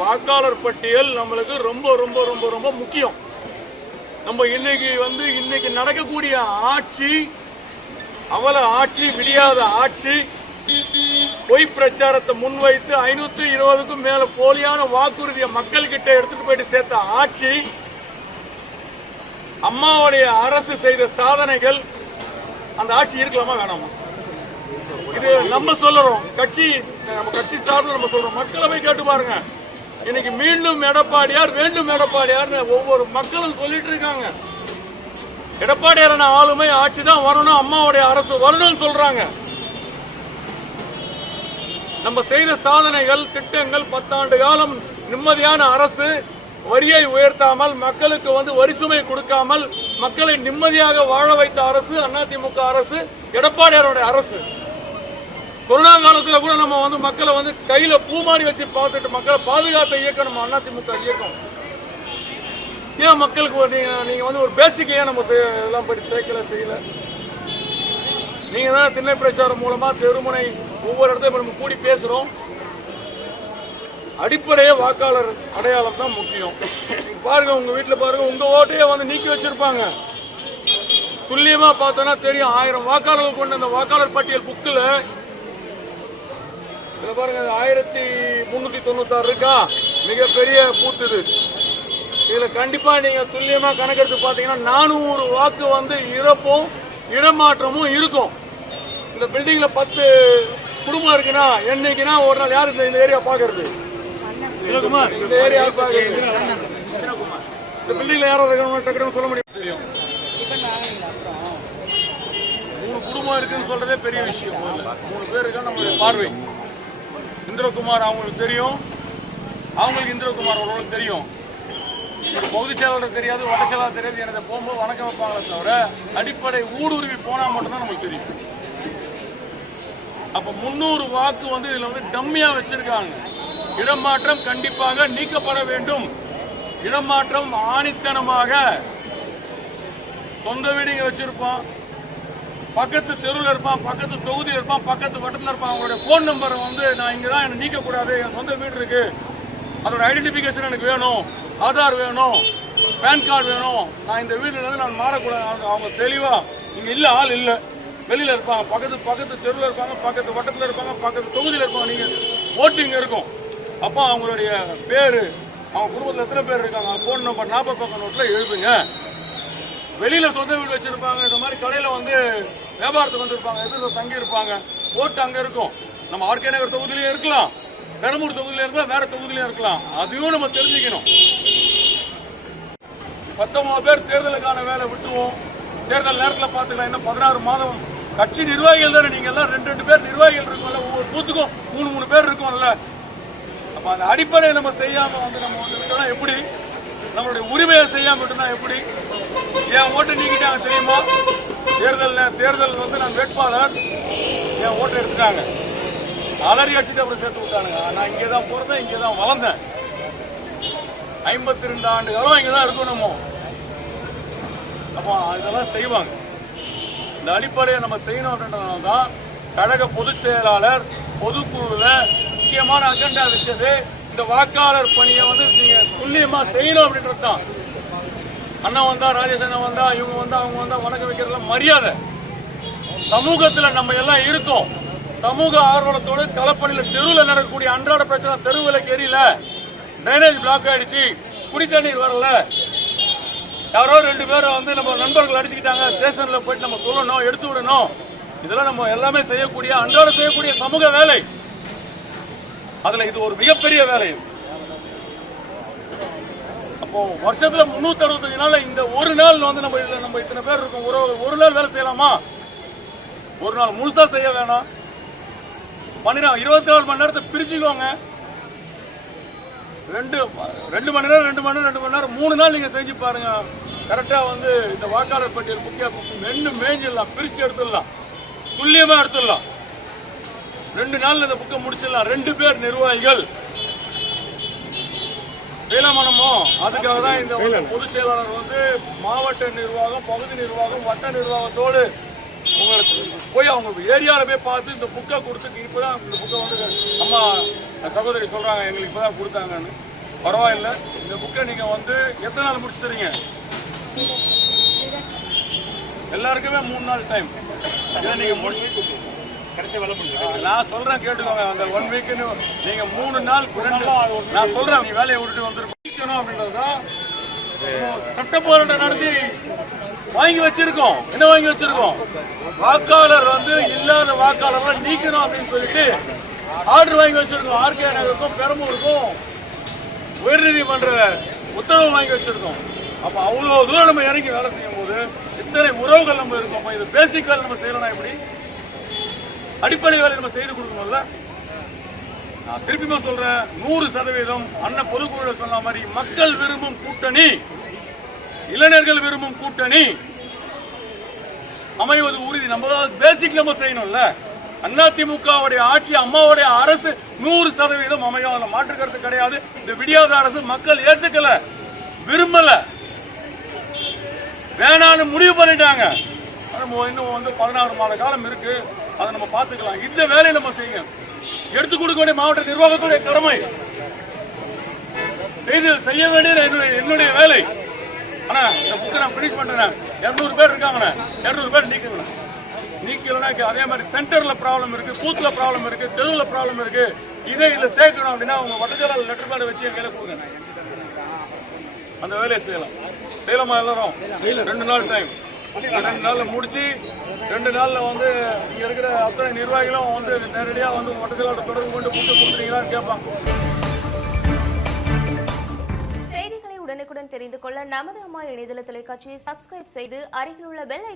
வாக்காளர் பட்டியல் நம்மளுக்கு ரொம்ப ரொம்ப ரொம்ப ரொம்ப முக்கியம். நம்ம இன்னைக்கு வந்து இன்னைக்கு நடக்கக்கூடிய ஆட்சி அவல ஆட்சி விடியாத ஆட்சி பொய் பிரச்சாரத்தை முன்வைத்து ஐநூத்தி இருபதுக்கும் மேல போலியான வாக்குறுதியை மக்கள் கிட்ட எடுத்துட்டு போயிட்டு சேர்த்த ஆட்சி அம்மாவுடைய அரசு செய்த சாதனைகள் அந்த ஆட்சி இருக்கலாமா வேணாமா? இது நம்ம சொல்லறோம். கட்சி நம்ம கட்சி சார்பில் நம்ம சொல்றோம் மக்களவை கேட்டு பாருங்க. இன்னைக்கு மீண்டும் எடப்பாடியார் வேண்டும் எடப்பாடியார்னு ஒவ்வொரு மக்களும் சொல்லிட்டு இருக்காங்க. எடப்பாடியாரான ஆளுமை ஆட்சி தான் வரணும் அம்மாவுடைய அரசு வரணும்னு சொல்றாங்க. நம்ம செய்த சாதனைகள் திட்டங்கள் பத்தாண்டு காலம் நிம்மதியான அரசு வரியை உயர்த்தாமல் மக்களுக்கு வந்து வரி சுமை கொடுக்காமல் மக்களை நிம்மதியாக வாழ வைத்த அரசு அதிமுக அரசு எடப்பாடியாருடைய அரசு. கொரோனா காலத்துல கூட நம்ம வந்து மக்களை வந்து கையில பூமாரி வச்சு பார்த்துட்டு மக்களை பாதுகாத்த இயக்கம் நம்ம அதிமுக இயக்கம். ஏன் மக்களுக்கு நீங்க நீங்க வந்து ஒரு பேசிக் ஏன் நம்ம செய்ய- இதெல்லாம் படி சேர்க்கல செய்யல? நீங்க தான் திண்ணை பிரச்சாரம் மூலமா தெருமுனை ஒவ்வொரு இடத்தையும் நம்ம கூடி பேசுறோம். அடிப்படையே வாக்காளர் அடையாளம் தான் முக்கியம். பாருங்க உங்க வீட்டுல பாருங்க உங்க ஓட்டையே வந்து நீக்கி வச்சிருப்பாங்க. துல்லியமா பார்த்தோம்னா தெரியும் ஆயிரம் வாக்காளர்கள் கொண்ட அந்த வாக்காளர் பட்டியல் புக்கில் இதுல பாருங்க ஆயிரத்தி முன்னூத்தி தொண்ணூத்தாறு இருக்கா? மிகப்பெரிய பூத்து இது. இதுல கண்டிப்பா நீங்க துல்லியமா கணக்கெடுத்து பாத்தீங்கன்னா நானூறு வாக்கு வந்து இறப்பும் இடமாற்றமும் இருக்கும். இந்த பில்டிங்ல பத்து குடும்பம் இருக்குன்னா என்னைக்குன்னா ஒரு நாள் யாரு இந்த- ஏரியா பாக்குறது? விஜயகுமார் இந்த ஏரியா பாக்குறது. இந்த பில்டிங்ல யாரும் இருக்காங்க டக்குனு சொல்ல முடியும் தெரியும் மூணு குடும்பம் இருக்குன்னு சொல்றதே பெரிய விஷயம். மூணு பேர் இருக்கா நம்மளுடைய பார்வை. இந்திரகுமார் அவங்களுக்கு தெரியும். அவங்களுக்கு இந்திரகுமார் அவர்களுக்கு தெரியும். பகுதி செயலாளர் தெரியாது வட்ட செயலாளர் தெரியாது. எனக்கு போகும்போது வணக்கம் வைப்பாங்களே தவிர அடிப்படை ஊடுருவி போனா மட்டும்தான் நமக்கு தெரியும். அப்போ முந்நூறு வாக்கு வந்து இதில் வந்து டம்மியா வச்சிருக்காங்க. இடமாற்றம் கண்டிப்பாக நீக்கப்பட வேண்டும். இடமாற்றம் ஆணித்தனமாக. சொந்த வீடு வச்சிருப்பான் பக்கத்து தெருவில் இருப்பான் பக்கத்து தொகுதியில் இருப்பான் பக்கத்து வட்டத்தில் இருப்பான். அவங்களுடைய ஃபோன் நம்பரை வந்து நான் இங்கே தான் என்னை நீக்கக்கூடாது என் சொந்த வீடு இருக்கு. அதோட ஐடென்டிஃபிகேஷன் எனக்கு வேணும். ஆதார் வேணும். பேன் கார்டு வேணும். நான் இந்த வீட்டுல இருந்து நான் மாறக்கூடாது. அவங்க- அவங்க தெளிவா இங்க இல்ல ஆள் இல்ல. வெளியில இருப்பாங்க. பக்கத்து பக்கத்து தெருவில் இருப்பாங்க பக்கத்து வட்டத்தில் இருப்பாங்க பக்கத்து தொகுதியில் இருப்பாங்க. நீங்க ஓட்டிங் இருக்கும். அப்போ அவங்களுடைய பேரு அவங்க குடும்பத்தில் எத்தனை பேர் இருக்காங்க? ஃபோன் நம்பர் நாற்பது பக்கம் நோட்டில் எழுதுங்க. வெளியில சொந்த வீடு வச்சிருப்பாங்க இந்த மாதிரி கடையில வந்து வியாபாரத்துக்கு வந்திருப்பாங்க எதிர்த்து தங்கி இருப்பாங்க ஓட்டு அங்க இருக்கும். நம்ம ஆர்கே நகர் தொகுதியிலயும் இருக்கலாம் பெரம்பூர் தொகுதியில இருக்கலாம் வேற தொகுதியிலயும் இருக்கலாம். அதையும் நம்ம தெரிஞ்சுக்கணும். பத்தொன்பது பேர் தேர்தலுக்கான வேலை விட்டுவோம் தேர்தல் நேரத்தில் பார்த்துக்கலாம் இன்னும் பதினாறு மாதம். கட்சி நிர்வாகிகள் தானே நீங்க எல்லாம் ரெண்டு ரெண்டு பேர் நிர்வாகிகள் இருக்கும்ல ஒவ்வொரு பூத்துக்கும் மூணு மூணு பேர் இருக்கும்ல. அப்ப அந்த அடிப்படையை நம்ம செய்யாம வந்து நம்ம வந்து விட்டோம்னா எப்படி? நம்மளுடைய உரிமையை செய்யாம மட்டும்தான் எப்படி? என் ஓட்டை நீக்கிட்டாங்க தெரியுமா? தேர்தல் தேர்தல் வந்து நான் வேட்பாளர். என் ஓட்டை எடுத்துட்டாங்க. அலறி அடிச்சுட்டு அப்படி சேர்த்து விட்டானுங்க. நான் இங்கே தான் பிறந்தேன் இங்கே தான் வளர்ந்தேன். ஐம்பத்தி ரெண்டு ஆண்டு காலம் இங்கே தான் இருக்கணுமோ? அப்போ இதெல்லாம் செய்வாங்க. இந்த அடிப்படையை நம்ம செய்யணும் அப்படின்றதுனால தான் கழக பொதுச் செயலாளர் பொதுக்குழுவில் முக்கியமான அஜெண்டா வச்சது இந்த வாக்காளர் பணியை வந்து நீங்க துல்லியமா செய்யணும் அப்படின்றது தான். அண்ணன் வந்தா ராஜேஷ் அண்ணன் வந்தா இவங்க வந்தா அவங்க வந்தா வணக்கம் வைக்கிறதுலாம் மரியாதை. சமூகத்துல நம்ம எல்லாம் இருக்கோம். சமூக ஆர்வலத்தோடு களப்பணியில தெருவில் நடக்கக்கூடிய அன்றாட பிரச்சனை தெருவில் எரியல ட்ரைனேஜ் பிளாக் ஆயிடுச்சு. குடி தண்ணீர் வரல. யாரோ ரெண்டு பேரும் வந்து நம்ம நண்பர்கள் அடிச்சுக்கிட்டாங்க. ஸ்டேஷன்ல போயிட்டு நம்ம சொல்லணும் எடுத்து விடணும். இதெல்லாம் நம்ம எல்லாமே செய்யக்கூடிய அன்றாட செய்யக்கூடிய சமூக வேலை. அதுல இது ஒரு மிகப்பெரிய வேலை அப்போ வருஷத்துல முன்னூத்தி அறுபத்தஞ்சு நாள்ல இந்த ஒரு நாள் வந்து நம்ம இதுல நம்ம இத்தனை பேர் இருக்கோம். ஒரு ஒரு நாள் வேலை செய்யலாமா? ஒரு நாள் முழுசா செய்ய வேணாம். பன்னிரெண்டு இருபத்தி நாலு மணி நேரத்தை பிரிச்சுக்கோங்க. ரெண்டு ரெண்டு மணி நேரம் ரெண்டு மணி நேரம் ரெண்டு மணி நேரம் மூணு நாள் நீங்க செஞ்சு பாருங்க. கரெக்டா வந்து இந்த வாக்காளர் பட்டியல் முக்கிய ரெண்டு மேஞ்சிடலாம். பிரிச்சு எடுத்துடலாம். துல்லியமா எடுத்துடலாம். ரெண்டு நாள்ல இந்த புக்கை முடிச்சிடலாம். ரெண்டு பேர் நிர்வாகிகள். செய்யலாமானமோ அதுக்காக தான் இந்த பொதுச் செயலாளர் வந்து மாவட்ட நிர்வாகம் பகுதி நிர்வாகம் வட்ட நிர்வாகத்தோடு உங்களுக்கு போய் அவங்க ஏரியாவில் போய் பார்த்து இந்த புக்கை கொடுத்து இப்பதான் இந்த புக்கை வந்து அம்மா சகோதரி சொல்றாங்க எங்களுக்கு இப்பதான் கொடுத்தாங்கன்னு. பரவாயில்ல. இந்த புக்கை நீங்க வந்து எத்தனை நாள் முடிச்சு தரீங்க? எல்லாருக்குமே மூணு நாள் டைம் இதை நீங்க முடிச்சு நான் சொல்றேன் கேட்டுக்கோங்க. அந்த ஒன் வீக் நீங்க மூணு நாள் நான் சொல்றேன் நீ வேலையை விட்டுட்டு வந்துருக்கணும் அப்படின்றதுதான் சட்ட போராட்டம் நடத்தி வாங்கி வச்சிருக்கோம். என்ன வாங்கி வச்சிருக்கோம்? வாக்காளர் வந்து இல்லாத வாக்காளர்களை நீக்கணும் அப்படின்னு சொல்லிட்டு ஆர்டர் வாங்கி வச்சிருக்கோம். ஆர்கே நகருக்கும் பெரம்பூருக்கும் உயர்நீதிமன்ற உத்தரவு வாங்கி வச்சிருக்கோம். அப்ப அவ்வளவு தூரம் நம்ம இறங்கி வேலை செய்யும் போது இத்தனை உறவுகள் நம்ம இருக்கோம். இது பேசிக் வேலை நம்ம செய்யறோம்னா எப்படி? அடிப்படை வேலை நம்ம செய்து கொடுக்கணும்ல நான் திருப்பியுமே சொல்றேன் நூறு சதவீதம் அண்ணன் பொதுக்குழுல சொன்ன மாதிரி மக்கள் விரும்பும் கூட்டணி இளைஞர்கள் விரும்பும் கூட்டணி அமைவது உறுதி. நம்ம பேசிக் நம்ம செய்யணும்ல அதிமுகவுடைய ஆட்சி அம்மாவுடைய அரசு நூறு சதவீதம் அமையும் மாற்று கருத்து கிடையாது. இந்த விடியாத அரசு மக்கள் ஏத்துக்கல விரும்பல. வேணான்னு முடிவு பண்ணிட்டாங்க. நம்ம இன்னும் வந்து பதினாறு மாத காலம் இருக்கு. அதை நம்ம பார்த்துக்கலாம். இந்த வேலையை நம்ம செய்யுங்க எடுத்து கொடுக்க வேண்டிய மாவட்ட நிர்வாகத்துடைய கடமை. செய்து செய்ய வேண்டியது என்னுடைய வேலை. ஆனா இந்த புக்கை நான் பினிஷ் பண்றேன். இருநூறு பேர் இருக்காங்கண்ணே. இருநூறு பேர் நீக்கணும். நீக்கலனா அதே மாதிரி சென்டர்ல ப்ராப்ளம் இருக்கு பூத்ல ப்ராப்ளம் இருக்கு தெருவுல ப்ராப்ளம் இருக்கு. இதே இதுல சேர்க்கணும் அப்படின்னா உங்க வட்டச்சாளர் லெட்டர் பேட் வச்சு என் கையில கொடுங்க. அந்த வேலையை செய்யலாம். செய்யலாமா எல்லாரும்? ரெண்டு நாள் டைம் ரெண்டு நாள்ல முடிச்சு ரெண்டு நாள்ல வந்து அத்தனை நிர்வாகிகளும் வந்து நேரடியாக வந்து வட்டச்சாளர் தொடர்பு கொண்டு கூட்டு கொடுத்துறீங்களான்னு கேட்பாங்க. செய்திகளை உடனுக்குடன் தெரிந்து கொள்ள நமது அம்மா இணையதள தொலைக்காட்சியை சப்ஸ்கிரைப் செய்து அருகில் உள்ள பெல்